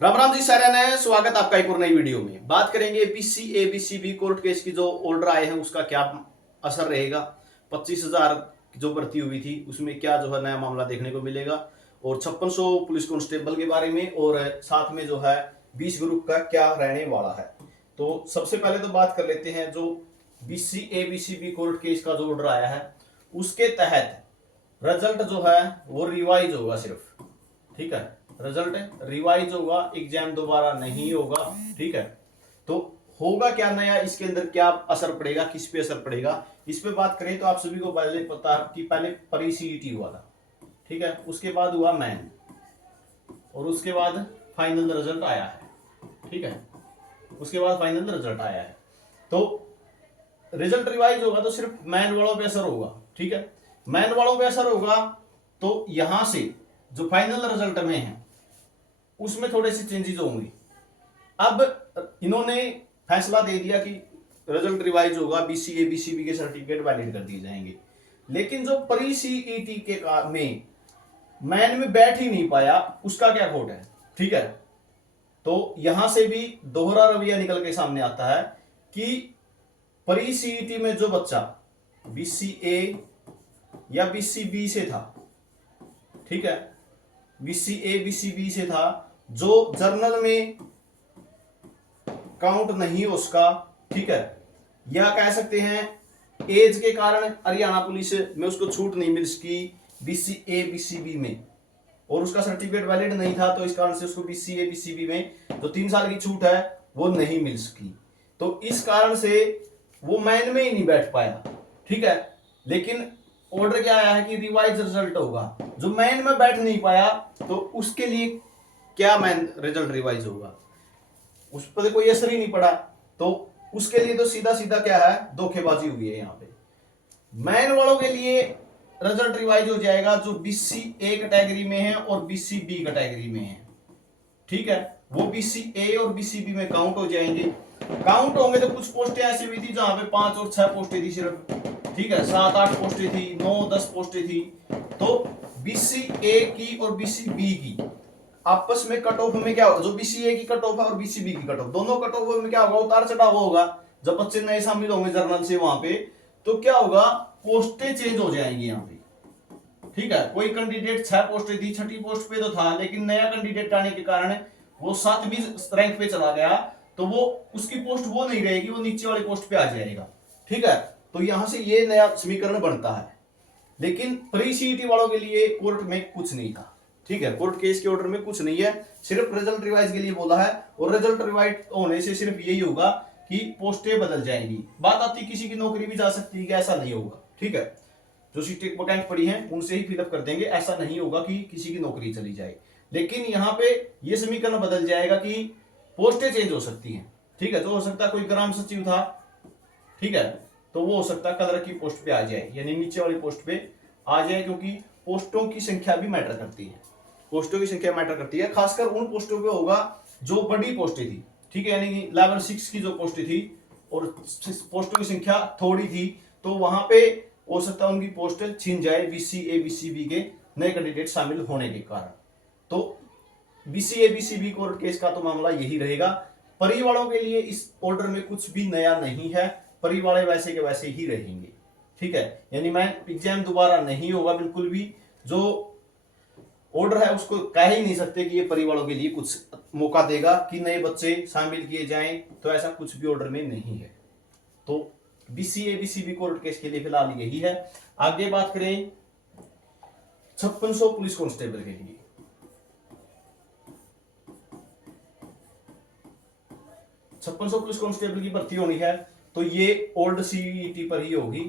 राम राम जी सारे ने स्वागत आपका एक और नई वीडियो में। बात करेंगे एबीसीबी कोर्ट केस की जो ऑर्डर आए हैं उसका क्या असर रहेगा। 25,000 जो भर्ती हुई थी उसमें क्या जो है नया मामला देखने को मिलेगा, और 5600 पुलिस कांस्टेबल के बारे में, और साथ में जो है 20 ग्रुप का क्या रहने वाला है। तो सबसे पहले तो बात कर लेते हैं जो एबीसीबी कोर्ट केस का जो ऑर्डर आया है उसके तहत रिजल्ट जो है वो रिवाइज होगा सिर्फ। ठीक है, रिजल्ट रिवाइज होगा, एग्जाम दोबारा नहीं होगा। ठीक है, तो होगा क्या नया, इसके अंदर क्या असर पड़ेगा, किस पे असर पड़ेगा, इस पे बात करें तो आप सभी को पहले पता है कि पहले प्री सीईटी हुआ था। ठीक है, उसके बाद हुआ मैन, और उसके बाद फाइनल रिजल्ट आया है। ठीक है, उसके बाद फाइनल रिजल्ट आया है। तो रिजल्ट रिवाइज होगा तो सिर्फ मैन वालों पे असर होगा। ठीक है, मैन वालों पे असर होगा तो यहां से जो फाइनल रिजल्ट में है उसमें थोड़े से चेंजेस होंगे। अब इन्होंने फैसला दे दिया कि रिजल्ट रिवाइज होगा, बीसीबी के सर्टिफिकेट वैलिड कर दिए जाएंगे, लेकिन जो प्री सीईटी के में मैन में बैठ ही नहीं पाया उसका क्या खोट है। ठीक है, तो यहां से भी दोहरा रवैया निकल के सामने आता है कि प्री सीईटी में जो बच्चा बीसीए या बीसीबी से था, ठीक है, बीसीए बीसीबी से था, जो जर्नल में काउंट नहीं उसका, ठीक है, या कह सकते हैं एज के कारण हरियाणा पुलिस में उसको छूट नहीं मिल सकी बीसीए बीसीबी में, और उसका सर्टिफिकेट वैलिड नहीं था, तो इस कारण से उसको बीसीए बीसीबी में जो 3 साल की छूट है वो नहीं मिल सकी। तो इस कारण से वो मैन में ही नहीं बैठ पाया। ठीक है, लेकिन ऑर्डर क्या आया है कि रिवाइज रिजल्ट होगा। जो मैन में बैठ नहीं पाया तो उसके लिए क्या मैन रिजल्ट रिवाइज होगा, उस पर कोई असर ही नहीं पड़ा, तो उसके लिए तो सीधा सीधा क्या है, धोखेबाजी हुई है। यहाँ पे मैन वालों के लिए रिजल्ट रिवाइज हो जाएगा जो बीसी ए कैटेगरी में है और बीसी बी कैटेगरी में है। ठीक है, वो बीसी ए और बीसी बी में काउंट हो जाएंगे। काउंट होंगे तो कुछ पोस्टें ऐसी हुई थी जहां पे 5 और 6 पोस्टें थी सिर्फ। ठीक है, 7-8 पोस्टें थी, 9-10 पोस्टें थी। तो बीसी ए की और बीसी बी की आपस में कट ऑफ में क्या होगा, जो बीसीए की कट ऑफ है और बीसीबी की कट ऑफ, दोनों कट ऑफ में क्या होगा, उतार चढ़ाव होगा। जब बच्चे नए शामिल होंगे जर्नल से वहां पे, तो क्या होगा, पोस्टें चेंज हो जाएंगी यहाँ पे। ठीक है, कोई कैंडिडेट 6 पोस्टें थी, 6ठी पोस्ट पे तो था, लेकिन नया कैंडिडेट आने के कारण वो 7वीं रैंक पे चला गया, तो वो उसकी पोस्ट वो नहीं रहेगी, वो नीचे वाली पोस्ट पे आ जाएगा। ठीक है, तो यहां से ये नया समीकरण बनता है। लेकिन प्री सीईटी वालों के लिए कोर्ट में कुछ नहीं था। ठीक है, कोर्ट केस के ऑर्डर में कुछ नहीं है, सिर्फ रिजल्ट रिवाइज के लिए बोला है, और रिजल्ट रिवाइज होने से सिर्फ यही होगा कि पोस्टें बदल जाएंगी। बात आती किसी की नौकरी भी जा सकती है कि ऐसा नहीं होगा। ठीक है, जो सीटें वैकेंट पड़ी हैं उनसे ही फिलअप कर देंगे, ऐसा नहीं होगा कि किसी की नौकरी चली जाए। लेकिन यहाँ पे ये समीकरण बदल जाएगा कि पोस्टें चेंज हो सकती हैं। ठीक है, जो हो सकता है कोई ग्राम सचिव था, ठीक है, तो वो हो सकता है कलर की पोस्ट पे आ जाए, यानी नीचे वाली पोस्ट पे आ जाए, क्योंकि पोस्टों की संख्या भी मैटर करती है। पोस्टों की संख्या मैटर करती है, खासकर उन पोस्टों पे होगा जो बड़ी पोस्टें थी। ठीक है, यानी कि लेवल 6 की जो पोस्टें थी और पोस्टों की संख्या थोड़ी थी, तो वहां पे हो सकता है उनकी पोस्ट छीन जाए बीसीए बीसीबी के नए कैंडिडेट शामिल होने के कारण। तो बीसीए बीसीबी कोर्ट केस का तो मामला यही रहेगा। परी वालों के लिए इस ऑर्डर में कुछ भी नया नहीं है, परी वाले वैसे के वैसे ही रहेंगे। ठीक है, यानी मैं एग्जाम दोबारा नहीं होगा बिल्कुल भी। जो ऑर्डर है उसको कह ही नहीं सकते कि ये परी वालों के लिए कुछ मौका देगा कि नए बच्चे शामिल किए जाएं, तो ऐसा कुछ भी ऑर्डर में नहीं है। तो बीसीए बीसीबी कोर्ट केस के लिए फिलहाल यही है। आगे बात करें 5600 पुलिस कांस्टेबल के लिए। 5600 पुलिस कांस्टेबल की भर्ती होनी है, तो ये ओल्ड सीईटी पर ही होगी।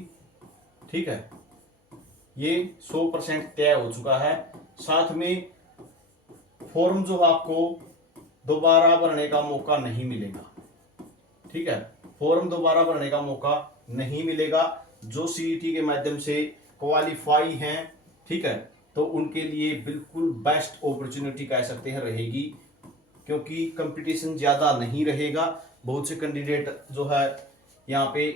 ठीक है, ये 100% तय हो चुका है। साथ में फॉर्म जो आपको दोबारा भरने का मौका नहीं मिलेगा। ठीक है, फॉर्म दोबारा भरने का मौका नहीं मिलेगा। जो सीईटी के माध्यम से क्वालिफाई हैं, ठीक है, तो उनके लिए बिल्कुल बेस्ट अपॉर्चुनिटी कह सकते हैं रहेगी, क्योंकि कंपटीशन ज्यादा नहीं रहेगा। बहुत से कैंडिडेट जो है यहाँ पे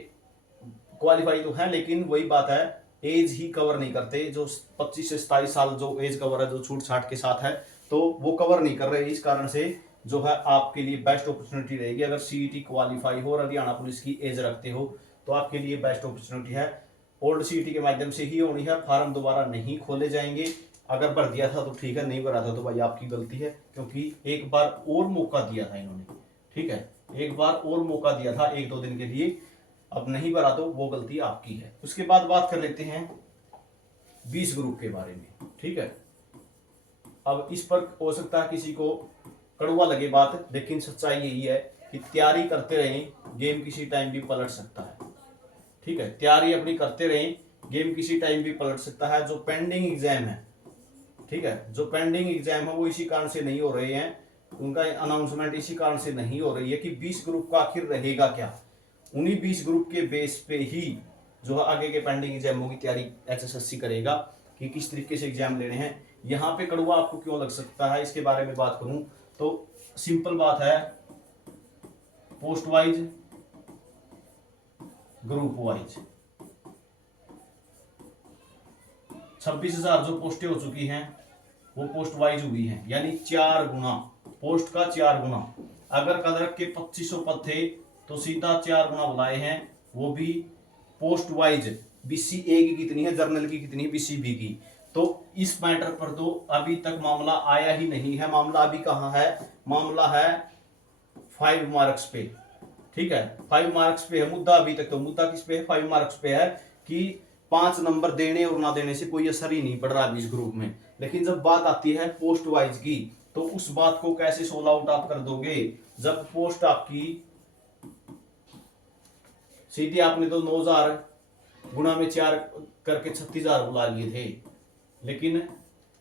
क्वालिफाई तो है, लेकिन वही बात है, एज ही कवर नहीं करते। जो 25 से 27 साल जो एज कवर है, जो छूट छाट के साथ है, तो वो कवर नहीं कर रहे। इस कारण से जो है आपके लिए बेस्ट अपॉर्चुनिटी रहेगी। अगर सीईटी क्वालिफाई हो और हरियाणा पुलिस की एज रखते हो तो आपके लिए बेस्ट अपॉर्चुनिटी है। ओल्ड सीईटी के माध्यम से ही होनी है, फार्म दोबारा नहीं खोले जाएंगे। अगर भर दिया था तो ठीक है, नहीं भरा था तो भाई आपकी गलती है, क्योंकि एक बार और मौका दिया था इन्होंने, ठीक है, एक बार और मौका दिया था 1-2 दिन के लिए, अब नहीं भरा तो वो गलती आपकी है। उसके बाद बात कर लेते हैं 20 ग्रुप के बारे में, ठीक है। अब इस पर हो सकता है किसी को कड़वा लगे बात, लेकिन सच्चाई यही है कि तैयारी करते रहें, गेम किसी टाइम भी पलट सकता है, ठीक है। तैयारी अपनी करते रहें, गेम किसी टाइम भी पलट सकता है। जो पेंडिंग एग्जाम है, ठीक है, जो पेंडिंग एग्जाम है वो इसी कारण से नहीं हो रहे हैं, उनका अनाउंसमेंट इसी कारण से नहीं हो रही है कि 20 ग्रुप का आखिर रहेगा क्या। उन्हीं 20 ग्रुप के बेस पे ही जो है आगे के पेंडिंग एग्जामों की तैयारी एचएसएससी करेगा कि किस तरीके से एग्जाम लेने हैं। यहाँ पे कड़वा आपको क्यों लग सकता है, इसके बारे में बात करूं तो सिंपल बात है, पोस्ट वाइज, ग्रुप वाइज 26,000 जो पोस्टें हो चुकी हैं वो पोस्ट वाइज हुई हैं, यानी 4 गुना, पोस्ट का 4 गुना। अगर कलरक के 2500 पद थे तो सीधा 4 गुना बुलाए हैं, वो भी पोस्ट वाइज। बीसीए की कितनी है, जर्नल की कितनी है, बीसीबी की। तो इस मैटर पर तो अभी तक मामला आया ही नहीं है। मामला अभी कहाँ है, मामला है 5 मार्क्स पे, ठीक है, 5 मार्क्स पे है मुद्दा अभी तक। तो मुद्दा किस पे है, 5 मार्क्स पे है कि 5 नंबर देने और ना देने से कोई असर ही नहीं पड़ रहा अभी इस ग्रुप में। लेकिन जब बात आती है पोस्ट वाइज की, तो उस बात को कैसे सोल्व आउट आप कर दोगे, जब पोस्ट आपकी सीधी आपने तो 9,000 गुना में 4 करके 36,000 बुला लिए थे। लेकिन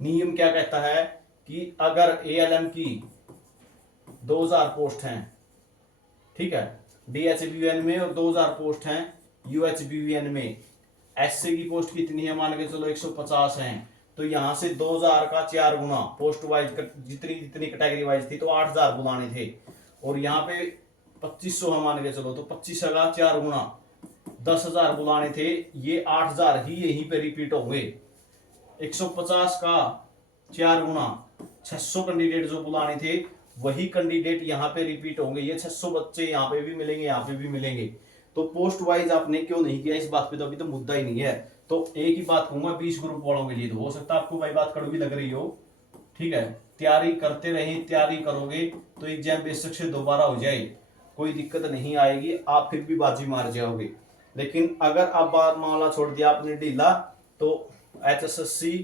नियम क्या कहता है कि अगर एएलएम की 2,000 पोस्ट हैं, ठीक है, डीएचबीवीएन में, और 2,000 पोस्ट हैं यूएचबीवीएन में, एससी की पोस्ट कितनी है, मान के चलो 150 हैं, तो यहां से 2,000 का 4 गुना पोस्ट वाइज जितनी जितनी कैटेगरी वाइज थी तो 8,000 बुलाने थे, और यहाँ पे 2500 है मान के चलो, तो 25 का 4 गुना 10,000 बुलाने थे। ये 8,000 ही यहीं पे रिपीट हो गए। 150 का 4 गुना 600 कैंडिडेट जो बुलाने थे वही कैंडिडेट यहाँ पे रिपीट होंगे। ये 600 बच्चे यहाँ पे भी मिलेंगे, यहाँ पे भी मिलेंगे। तो पोस्ट वाइज आपने क्यों नहीं किया, इस बात पे तो अभी तो मुद्दा ही नहीं है। तो एक ही बात कहूंगा 20 ग्रुप वालों के लिए, तो हो सकता है आपको भाई बात कड़वी लग रही हो, ठीक है, तैयारी करते रहे, तैयारी करोगे तो एग्जाम बेशक से दोबारा हो जाए, कोई दिक्कत नहीं आएगी, आप फिर भी बाजी मार जाओगे। लेकिन अगर आप मामला छोड़ दिया आपने ढीला, तो एचएसएससी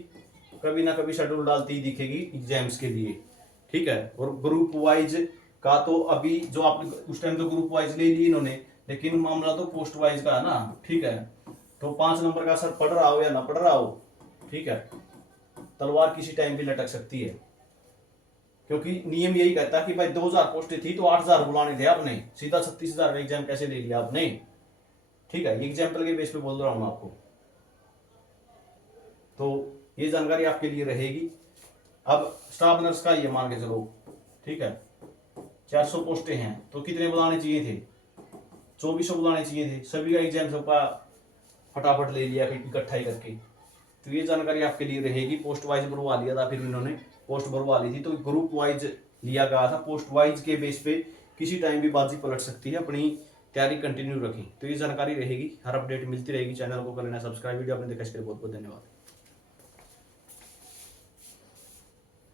कभी ना कभी शेड्यूल डालती ही दिखेगी एग्जाम्स के लिए, ठीक है। और ग्रुप वाइज का तो अभी जो आपने उस टाइम तो ग्रुप वाइज ले ली इन्होंने, लेकिन मामला तो पोस्ट वाइज का है ना, ठीक है। तो 5 नंबर का असर पड़ रहा हो या ना पड़ रहा हो, ठीक है, तलवार किसी टाइम भी लटक सकती है, क्योंकि नियम यही कहता है कि भाई 2,000 पोस्टें थी तो 8,000 बुलाने थे आपने, सीधा 36,000 का एग्जाम कैसे ले लिया आपने, ठीक है। ये एग्जाम्पल के बेस पे बोल रहा हूं आपको, तो ये जानकारी आपके लिए रहेगी। अब स्टाफ नर्स का ये मान के चलो, ठीक है, 400 पोस्टें हैं तो कितने बुलाने चाहिए थे, 2400 बुलाने चाहिए थे, सभी का एग्जाम सबका फटाफट ले लिया इकट्ठा ही करके। तो ये जानकारी आपके लिए रहेगी। पोस्ट वाइज भरवा लिया था, फिर इन्होंने पोस्ट भरवा ली थी, तो ग्रुप वाइज लिया गया था। पोस्ट वाइज के बेस पे किसी टाइम भी बाजी पलट सकती है, अपनी तैयारी कंटिन्यू रखें। तो ये जानकारी रहेगी, हर अपडेट मिलती रहेगी। चैनल को कर लेना सब्सक्राइब। वीडियो आपने देखा इसके लिए बहुत बहुत धन्यवाद।